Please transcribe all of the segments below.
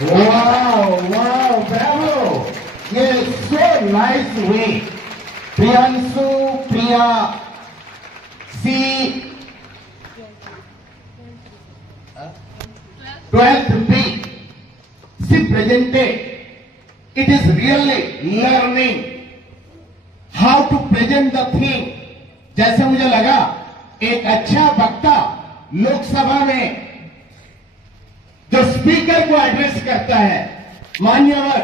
Wow, wow, bravo! Yes, so nice way. Priyansu, Priya, see 12th B. She presented. It is really learning how to present the thing. जैसे मुझे लगा एक अच्छा वक्ता लोकसभा में जो स्पीकर को एड्रेस करता है, मान्यवर,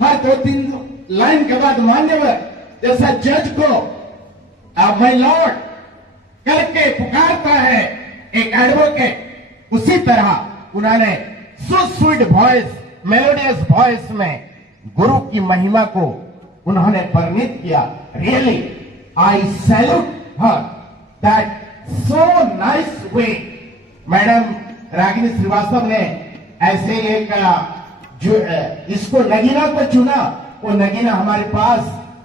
हर 2-3 लाइन के बाद मान्यवर जैसा जज को माय लॉर्ड करके पुकारता है एक एडवोकेट, उसी तरह उन्होंने so sweet voice, melodious voice में गुरु की महिमा को उन्होंने वर्णित किया. Really I salute her that so nice way. Madam Ragini Srivastava ने ऐसे एक जो इसको नगीना को चुना, वो नगीना हमारे पास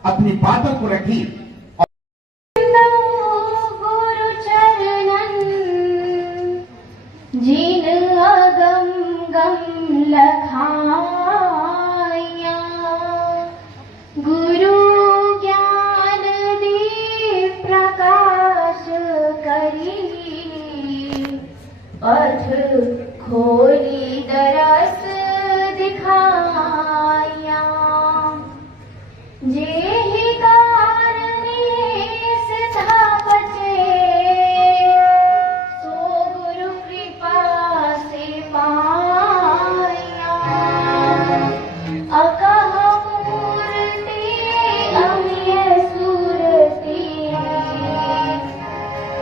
अपनी बातों को रखी. गुरु चरणन जिन अगम गम लखाया, गुरु ज्ञान दीप प्रकाश करी, पथ खोली दरस दिखाया. जेहि कारणे सिधा बचे, सो गुरु कृपा से पाया. अकह मूर्ति अमिय सुरति,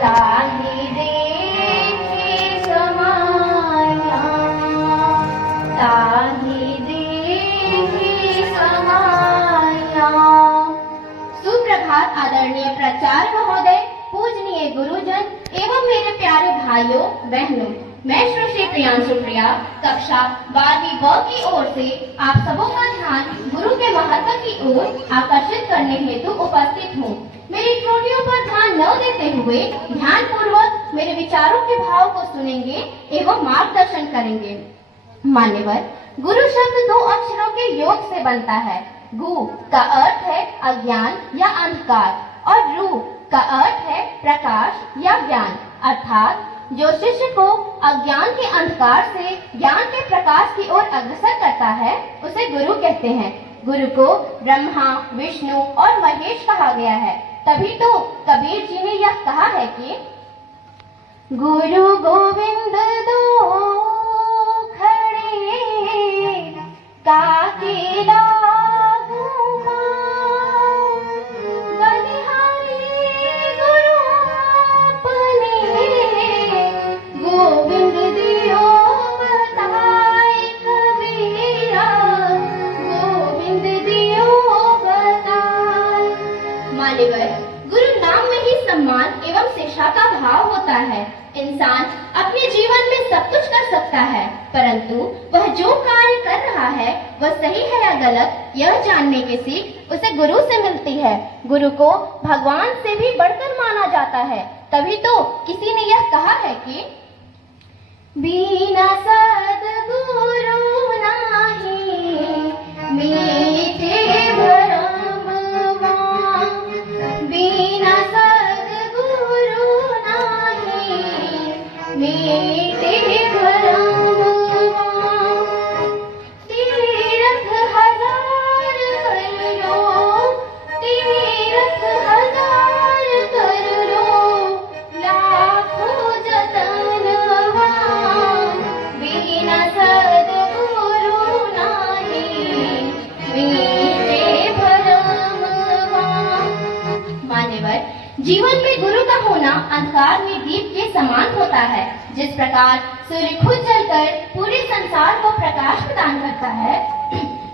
ताहि देखे समाया, ताहि देखे समाया. सुप्रभात आदरणीय प्राचार्य महोदय, पूजनीय गुरुजन एवं मेरे प्यारे भाइयों बहनों, मैं श्री प्रियांशु प्रिया कक्षा 12वीं ब की ओर से आप सबों का ध्यान गुरु के महत्व की ओर आकर्षित करने हेतु उपस्थित हूँ. मेरी त्रुटियों पर ध्यान न देते हुए ध्यान पूर्वक मेरे विचारों के भाव को सुनेंगे एवं मार्गदर्शन करेंगे. मान्यवर, गुरु शब्द 2 अक्षरों के योग से बनता है. गु का अर्थ है अज्ञान या अंधकार और रु का अर्थ है प्रकाश या ज्ञान. अर्थात जो शिष्य को अज्ञान के अंधकार से ज्ञान के प्रकाश की ओर अग्रसर करता है उसे गुरु कहते हैं. गुरु को ब्रह्मा, विष्णु और महेश कहा गया है. तभी तो कबीर जी ने यह कहा है कि गुरु गोविंद दो खड़े, काके लागू मां, बलिहारी गुरु अपने, गोविंद दियो बताए कबीरा, गोविंद दियो बताए. मान्यवर, गुरु नाम में ही सम्मान एवं शिक्षा का भाव होता है. इंसान अपने जीवन में सब कुछ कर सकता है, परंतु वह जो कार्य कर रहा है वह सही है या गलत, यह जानने की सीख उसे गुरु से मिलती है. गुरु को भगवान से भी बढ़कर माना जाता है. तभी तो किसी ने यह कहा है कि बिना सद्गुरु नाही मीठे भरमवा, बिना सद्गुरु नाही मीठे भरमवा. तीर्थ हजार कर लो, तीर्थ हजार कर लो, लाखों जतनवा, बिना सद्गुरु नाही मीठे भरमवा. मान्यवर, जीवन में गुरु का होना अंधकार में दीप के समान होता है. जिस प्रकार सूर्य खुद जलकर पूरे संसार को प्रकाश प्रदान करता है,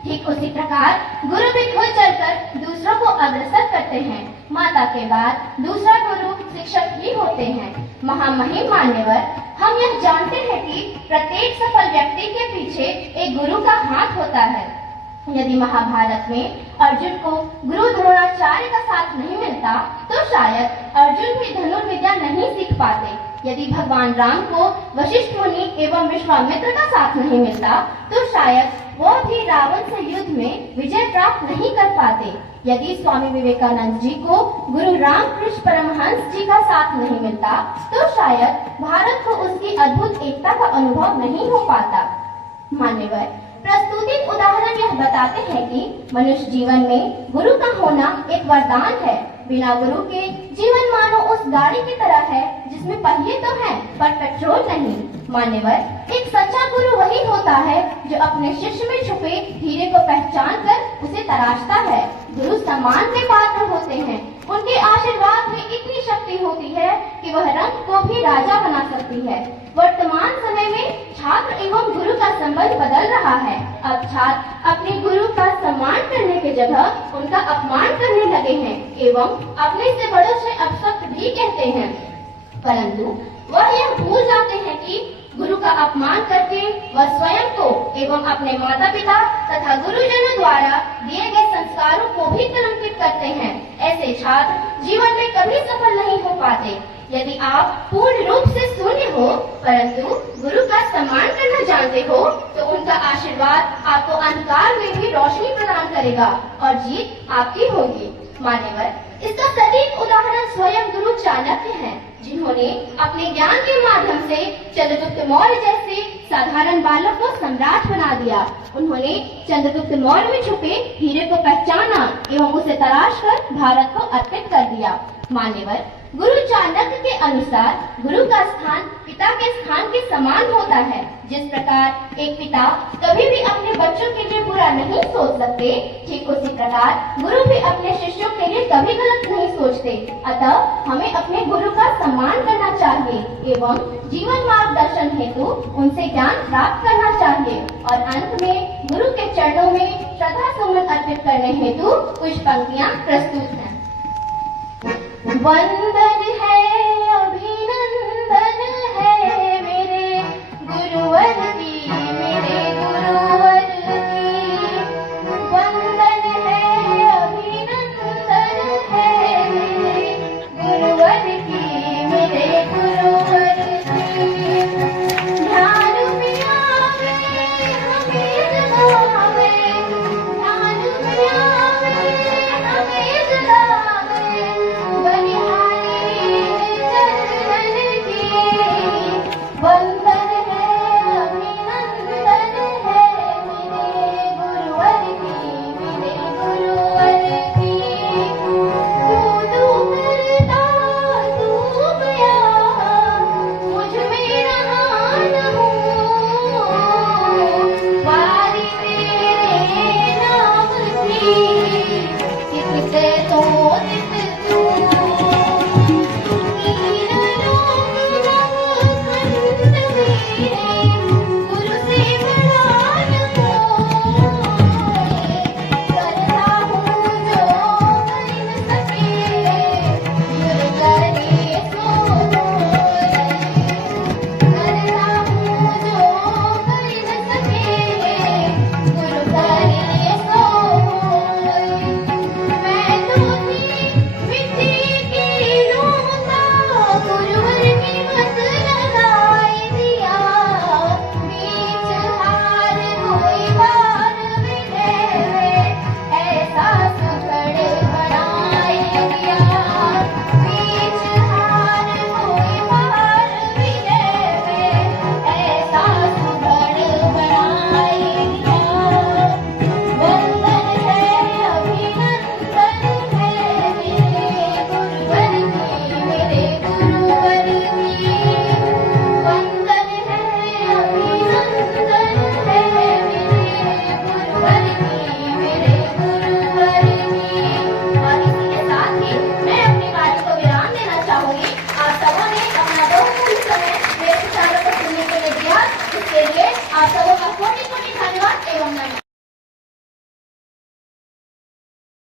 ठीक उसी प्रकार गुरु भी खुद जलकर दूसरों को अग्रसर करते हैं. माता के बाद दूसरा गुरु शिक्षक ही होते हैं. महामहिम मान्यवर, हम यह जानते हैं कि प्रत्येक सफल व्यक्ति के पीछे एक गुरु का हाथ होता है. यदि महाभारत में अर्जुन को गुरु द्रोणाचार्य का साथ नहीं मिलता तो शायद अर्जुन भी धनुर्विद्या नहीं सीख पाते. यदि भगवान राम को वशिष्ठ मुनि एवं विश्वामित्र का साथ नहीं मिलता तो शायद वो भी रावण से युद्ध में विजय प्राप्त नहीं कर पाते। यदि स्वामी विवेकानंद जी को गुरु रामकृष्ण परमहंस जी का साथ नहीं मिलता तो शायद भारत को उसकी अद्भुत एकता का अनुभव नहीं हो पाता। मान्यवर, प्रस्तुतित उदाहरण यह बताते हैं कि मनुष्य जीवन में गुरु का होना एक वरदान है। बिना गुरु के जीवन मानो उस गाड़ी की तरह है जिसमें पहिए तो हैं पर पेट्रोल नहीं। मान्यवर, एक सच्चा गुरु वही होता है जो अपने शिष्य में छुपे हीरे को पहचान कर उसे तराशता है। गुरु सम्मान के पात्र होते हैं। उनके आशीर्वाद में इतनी शक्ति होती है कि वह रंग को भी राजा बना सकती है। वर्तमान समय में छात्र एवं गुरु का संबंध बदल रहा है। अब छात्र अपने गुरु का सम्मान करने के जगह उनका अपमान करने लगे हैं एवं अपने से बड़ों से अपशब्द भी कहते हैं, परंतु वह यह भूल जाते हैं कि गुरु का अपमान करके वह स्वयं को एवं अपने माता पिता तथा गुरुजनों द्वारा दिए गए संस्कारों को भी कलंकित करते हैं। ऐसे छात्र जीवन में कभी सफल नहीं हो पाते। यदि आप पूर्ण रूप से शून्य हो परंतु गुरु का सम्मान करना जानते हो तो उनका आशीर्वाद आपको अंधकार में भी रोशनी प्रदान करेगा और जीत आपकी होगी। मान्यवर, इसका सटीक उदाहरण स्वयं गुरु चाणक्य हैं, जिन्होंने अपने ज्ञान के माध्यम से चंद्रगुप्त मौर्य जैसे साधारण बालक को सम्राट बना दिया। उन्होंने चंद्रगुप्त मौर्य में छुपे हीरे को पहचाना एवं उसे तराश कर भारत को अर्पित कर दिया। मान्यवर, गुरु चाणक्य के अनुसार गुरु का स्थान पिता के स्थान के समान होता है। जिस प्रकार एक पिता कभी भी अपने बच्चों के लिए बुरा नहीं सोच सकते, ठीक उसी प्रकार गुरु भी अपने शिष्यों के लिए कभी गलत नहीं सोचते। अतः हमें अपने गुरु का सम्मान करना चाहिए एवं जीवन मार्गदर्शन हेतु उनसे ज्ञान प्राप्त करना चाहिए। और अंत में गुरु के चरणों में श्रद्धा सुमन अर्पित करने हेतु कुछ पंक्तियां प्रस्तुत हैं। वंदन है